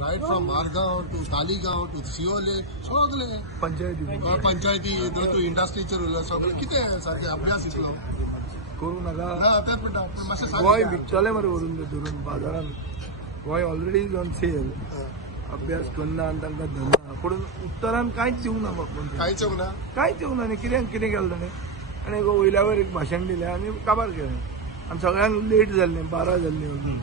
Right from Margao to Taleigao to Siolim सगळे पंचायती तू इंडस्ट्रीचेर उरला सगळे कितें सारकें अभ्यास इतलो करूं नाका तेंच म्हणटा पूण मातशें गोंय विकतले मरे व्हरून धरून बाजारान Goa already is on sale अभ्यास करना आनी तांकां धरना पूण उत्तरान कांयच दिवंक ना म्हाका कांयच ना कांयच दिवंक ना आनी कितें केलें ताणें आनी वयल्या वयर एक भाशण दिलें आनी काबार केलें आनी सगळ्यांक लेट जाल्लें 12 जाल्लीं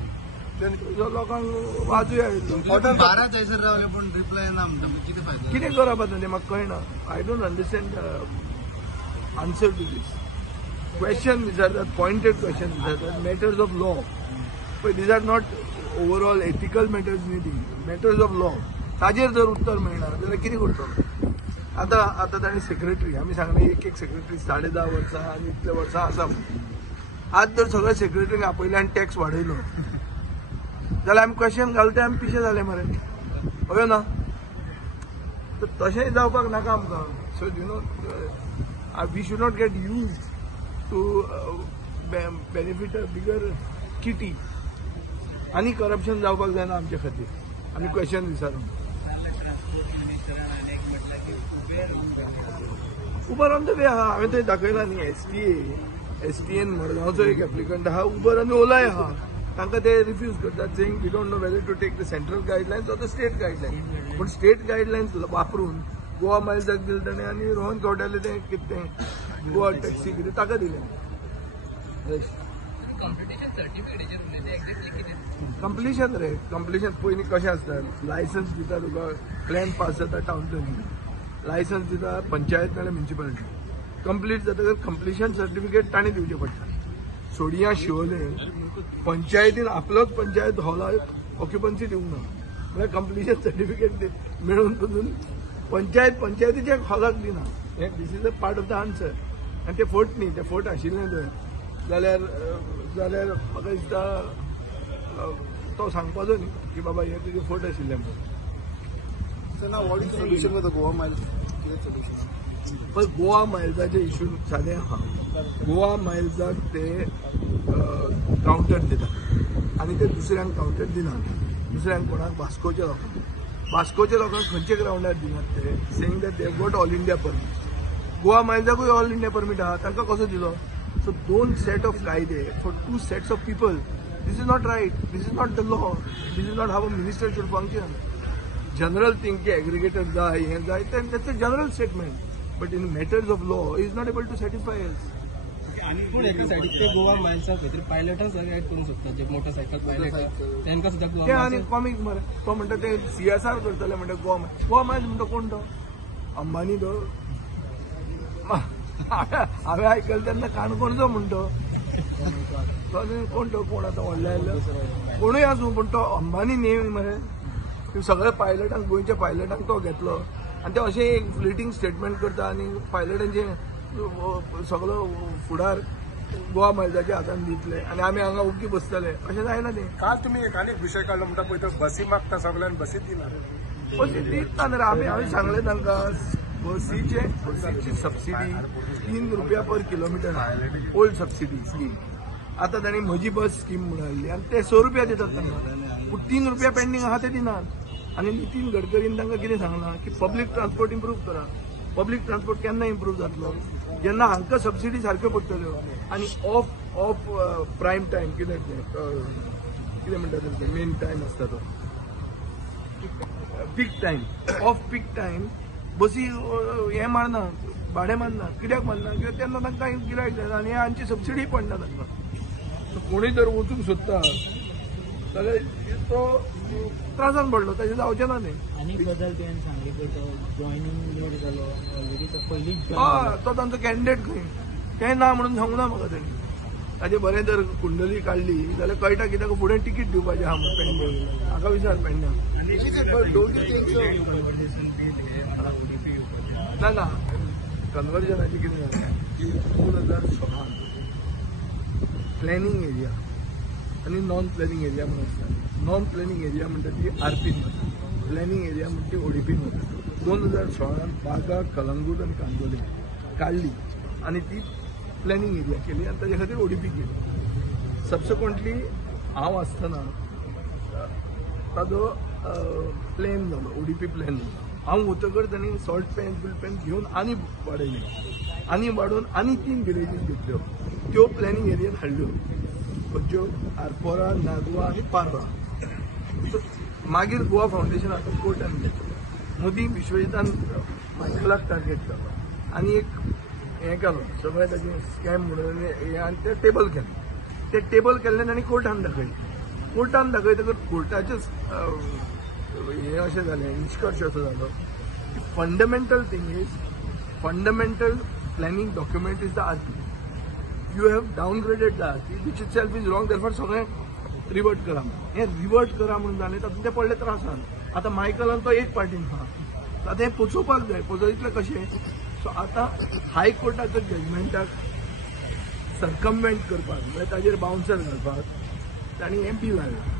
लोकांक वाजूया 12 थंयसर रावले पूण रिप्लाय ना म्हणटा कितें फायदो कितें करप आतां तें म्हाका कळना I don't understand answer to this question विचारतात पॉइंटेड क्वेश्चन विचारतात मॅटर्स ऑफ लॉ पळय these are not overall ethical matters न्ही ती मॅटर्स ऑफ लॉ ताजेर जर उत्तर मेळना जाल्यार कितें करतलो आतां ताणें सेक्रेटरी आमी सांगलें एक सेक्रेटरी 10.5 वर्सां आनी इतले वर्सां आसा आज जर सगळे सेक्रेटरीक आपयले आनी टॅक्स वाडयलो जाल्यार आमी क्वेश्चन घालता आमी पिशे जाले मरे अयो ना तर तशेंय जावपाक नाका आमकां so you know we should not get use to benefit a bigger kitty आनी करप्शन जावपाक जायना आमचे खातीर आमी क्वेश्चन विचारून उबर ऑन द वे आहा हांवें थंय दाखयलां न्ही एसटीएन मडगांवचो एक एप्लिकंट आहा उबर आनी ओलाय आहा तांकां ते रिफ्यूज करतात saying we don't know whether to take the central guidelines or the state guidelines पूण स्टेट गायडलायन्स वापरून गोवा मायल्साक दिलें ताणें आनी रोहन कवट्यालें तें कितें तें गोवा टॅक्सी कितें ताका दिलें कंप्लिशन रे कंप्लिशन पयलीं कशें आसता लायसन्स दिता तुका प्लॅन पास जाता टावन प्लॅनिंग लायसन्स दिता पंचायत नाल्यार म्युनिसिपालिटी कंप्लीट जातकीर कंप्लिशन सर्टिफिकेट ताणें दिवचें पडटा सोडिया शिवोले पंचायतीन आपलोच पंचायत हॉलाक ऑक्युपन्सी दिवंक ना म्हळ्यार कंप्लिशन सर्टिफिकेट मेळून पसून पंचायतीच्या हॉलाक दिना हे this is a part of the answer आनी ते फोट न्ही ते फोट आशिल्ले थंय जाल्यार म्हाका दिसता तो सांगपाचो न्ही की बाबा हे तुजे फोट आशिल्ले म्हणून what is solution with Goa Miles कितें सोल्युशन पण गोवा मायल्साचे इश्यू सादें आहा गोवा मायल्साक ते कावंटर दितात आनी ते दुसऱ्यांक कावंटर दिनात दुसऱ्यांक कोणाक वास्कोच्या लोकांक खंयचे ग्रावंडार दिनात ते saying that they got all India permit Goa मायल्साकूय ऑल इंडिया परमीट आहा तांकां कसो दिलो सो 2 सेट ऑफ कायदे for 2 sets of people this is not right this is not the law this is not how a minister should function general thing की aggregator जाय हें जाय that's a general statement but in matters of law is not able to satisfy us पूण एका सायडीक ते गोवा मायल्सा खातीर पायलटां सगळे ऍड करूंक शकतात जे मोटरसायकल पायलट तांकां सुद्दां ते आनी कॉमीक मरे तो म्हणटा ते CSR करतले म्हणटा गोवा मायल्स म्हणटा कोण तो अंबानी तो हांवें आयकलें तेन्ना काणकोणचो म्हणतो कोण तो कोण आतां व्हडले कोणूय आसूं पूण तो अंबानी न्ही मरे सगळे पायलटांक गोंयच्या पायलटांक तो घेतलो आनी ते अशें एक फ्लिटींग स्टेटमेंट करता आनी पायलटांचे सगळो फुडार गोवा मायल्साच्या हातान दितले आनी आमी हांगा उगी बसतले अशें जायना तें काल तुमी एक आनी विशय काडलो म्हणटा पळय तो बसी मागता सगळ्यांक बसीत दिना बसी दितना रे हांवें सांगलें तांकां बसीची सबसिडी 3 रुपया पर किलोमिटर ओल्ड सबसिडी स्कीम आतां तांणी म्हजी बस स्कीम म्हणून हाडली आनी ते 100 रुपया दितात तांकां पूण 3 रुपया पेंडींग आहा ते दिनात आनी नितीन गडकरीन तांकां कितें सांगलां की पब्लीक ट्रान्सपोर्ट इम्प्रूव करा पब्लीक ट्रान्सपोर्ट केन्ना इम्प्रूव जातलो जेन्ना हांकां सबसिडी सारक्यो पडटल्यो आनी ऑफ प्रायम टायम कितें म्हणटा ते मेन टायम आसता तो पीक टायम ऑफ पीक टायम बसी हें मारना भाडें मारना कित्याक मारना कित्याक तेन्ना तांकां गिरायक जायना आनी हांची सबसिडी पडना तांकां सो कोणूय जर वचूंक सोदता जाल्यार तो त्रासान पडलो तशें जावचें ना न्ही आनी गजाल तुवें सांगली पळय तो जॉयनींग लेट जालो ऑलरेडी तो पयलींच तो तांचो कॅन्डिडेट खंय तें ना म्हणून सांगूना म्हाका तेणी ताजें बरें जर कुंडली काडली जाल्यार कळटा की ताका फुडें तिकीट दिवपाचें आहा म्हणून पेडण्यां हाका विचार पेडण्यां ना कन्वर्जनाचें कितें जालें 2016 प्लॅनिंग एरिया आनी नॉन प्लॅनिंग एरिया म्हणून आसता नॉन प्लॅनिंग एरिया म्हणटा ती आरपीन वता प्लॅनिंग एरिया म्हणटा ती ओडीपीन वता 2016 बागा कलंगूट आनी कांदोली काडली आनी ती प्लॅनिंग एरिया केली आनी ताजे खातीर ओडीपी केली सबसिक्वंटली हांव आसतना ताजो प्लॅन जालो ODP प्लॅन जालो. हांव वतकर तांणी सॉल्ट पॅन बिल पॅन घेवन आनी वाडयली आनी वाडोवन आनी 3 विलेजीस घेतल्यो त्यो प्लॅनिंग एरियेन हाडल्यो खंयच्यो आरपोरा नागवा आनी पार्रा. सो मागीर गोवा फावंडेशन आतां कोर्टान घेतलो मोदी विश्वजितान मायकलाक टार्गेट केलो आनी एक हें केलो सगळें ताजें स्कॅम म्हणून हें आनी तें टेबल केलें. तें टेबल केल्लें आनी कोर्टान दाखयलें. कोर्टान दाखयतकच कोर्टाचेच हें अशें जालें निश्कर्श असो जालो की fundamental thing is fundamental planning document is the RP. You have downgraded the RP which itself is wrong. Therefore सगळें रिवर्ट करा हें रिवर्ट करा म्हणून जालें तातूंत ते पडले त्रास जाले. आतां मायकलान तो एक पार्टीन आहा आतां हें पोचोवपाक जाय. पोचयतलें कशें. सो आतां हायकोर्टाच्या जजमेंटाक सर्कमवेंट करपाक म्हणजे ताजेर बाउन्सर घालपाक तांणी हें बील हाडलें.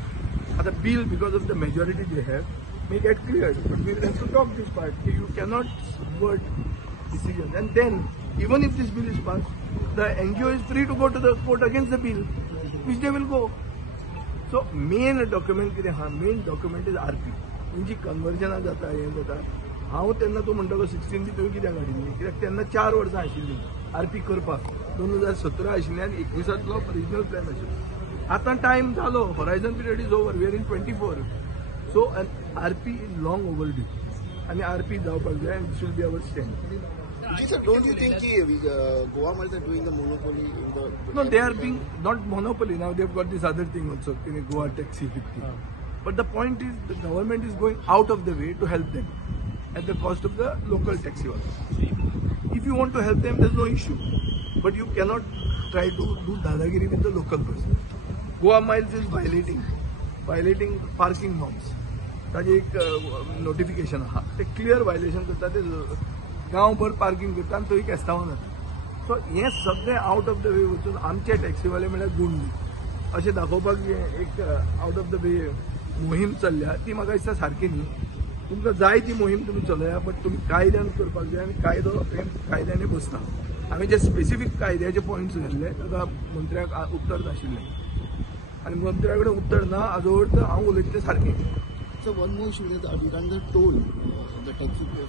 आता bill because of the majority they have may get cleared, but we will have to talk this part. You cannot subvert decisions, and then even if this bill is passed, the NGO is free to go to the court against the bill, which they will go. So main document कितें हा main document is RP. म्हणजे कन्वर्जनां जाता हें जाता. हांव तेन्ना तूं म्हणटा 16 ती तुवें कित्याक हाडिल्ली कित्याक तेन्ना 4 वर्सां आशिल्लीं RP करपाक. 2017 आशिल्लें आनी 21 रिजनल प्लॅन आशिल्लो. आता टाइम झालो. Horizon period is over. We are in 24. So RP is long overdue आणि RP जावपाक जाय and this will be our stand. Sir, don't you think Goa Malls are doing the monopoly in the... No, they are being not monopoly. Now they've got this other thing also, Goa Taxi 50. But the point is the government is going out of the way to help them at the cost of the local taxi owners. If you want to help them, there's no issue. But you cannot try to do dadagiri with the local person. Goa Miles is violating parking norms. ताजे एक notification आहा ते clear violation करता. ते गांवभर parking करता आनी थंय केस्तांवां जाता. सो हें सगळें आउट ऑफ द वे वचून आमचे टॅक्सीवाले म्हळ्यार गुंड अशें दाखोवपाक जे एक आउट ऑफ द वे मोहीम चल्ल्या ती म्हाका दिसता सारकी न्ही. तुमकां जाय ती मोहीम तुमी चलया बट तुमी कायद्यान करपाक जाय आनी कायदो कायद्याने बसता. हांवें जे स्पेसिफीक कायद्याचे पॉयंट्स घातले ताका मंत्र्याक उत्तर नाशिल्लें आनी मंत्र्या कडेन उत्तर ना हाजो अर्थ हांव उलयतलें सारकें. So one more issue is regarding the toll. The taxi will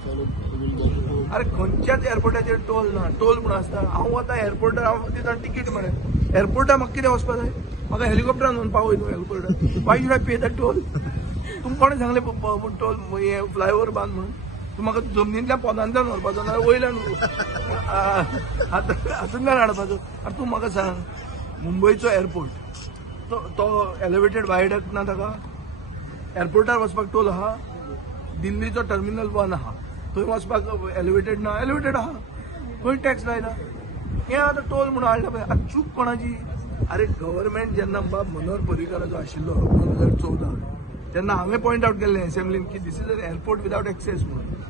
get to... अरे खंयच्याच एअरपोर्टाचेर टोल ना. टोल म्हूण आसता. हांव वता एअरपोर्टार हांव दिता तिकीट म्हळें एअरपोर्टार म्हाका कितें वचपाक जाय. म्हाका हेलिकॉप्टरान व्हरून पावय न्हू एअरपोर्टार. Why should I pay the toll. तुमकां कोणें सांगलें टोल हें फ्लायओवर बांद म्हणून. तूं म्हाका जमनींतल्यान पोंदांतल्यान व्हरपाचो ना वयल्यान हातूंतल्यान हाडपाचो. आनी तूं म्हाका सांग मुंबयचो एअरपोर्ट तो एलिवेटेड वायडक्ट ना ताका. एअरपोर्टार वचपाक टोल आहा. दिल्लीचो टर्मिनल 1 आहा थंय वचपाक एलिवेटेड ना. एलिवेटेड आहा खंय टॅक्स लायना. हें आतां टोल म्हणून हाडला पळय. आतां चूक कोणाची. अरे गव्हर्मेंट जेन्ना बाब मनोहर पर्रीकाराचो आशिल्लो 2014 तेन्ना हांवें पॉयंट आवट केल्लें असेंब्लीन की this is an airport without access म्हणून.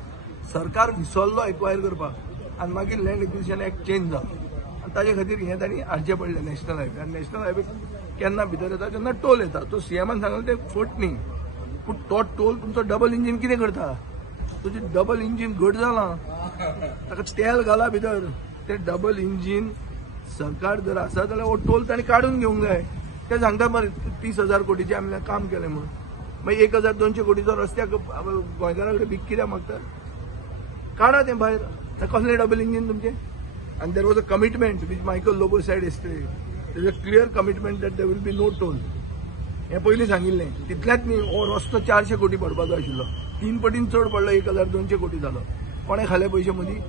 सरकार विसरलो एक्वायर करपाक आनी मागीर लँड एक्विजिशन एक्ट चेंज जालो आनी ताजे खातीर हें तांणी हाडचें पडलें नॅशनल हायवे. आनी नॅशनल हायवे केन्ना भितर येता तेन्ना टोल येता. तो CMन सांगलें तें फट न्ही. पूण तो टोल तुमचो डबल इंजीन कितें करता. तुजें डबल इंजीन घट जालां ताका तेल घाला भितर. तें डबल इंजीन सरकार जर आसा जाल्यार हो टोल तांणी काडून घेवंक जाय. ते सांगता मरे 30,000 कोटीचें आमलें काम केलें म्हणून. मागीर 1,200 कोटीचो रस्त्याक गोंयकारां कडेन भीक कित्याक मागता. काडा तें भायर. कसलें डबल इंजीन तुमचें. आनी there was a commitment which Michael Lobo said yesterday. There is a clear commitment that there will be no toll. हें पयलीं सांगिल्लें. तितल्याच न्ही हो रस्तो 400 कोटी पडपाचो आशिल्लो. 3 पटीन चड पडलो. 1,200 कोटी जालो. कोणें खाले पयशे मदीं.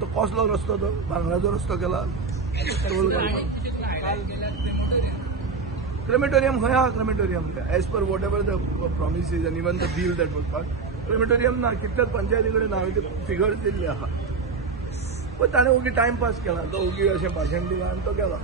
तो कसलो रस्तो तो भांगराचो रस्तो केला. क्रेमेटोरियम खंय आहा. Crematorium as per what ever the promises end even the bill that was pass. Crematorium ना. कितल्याच पंचायती कडेन हांवें ते फिगर्स दिल्ले आहा. पण ताणें ओगी टायम पास केला. तो ओगी अशें भाशण दिलां आनी तो गेला.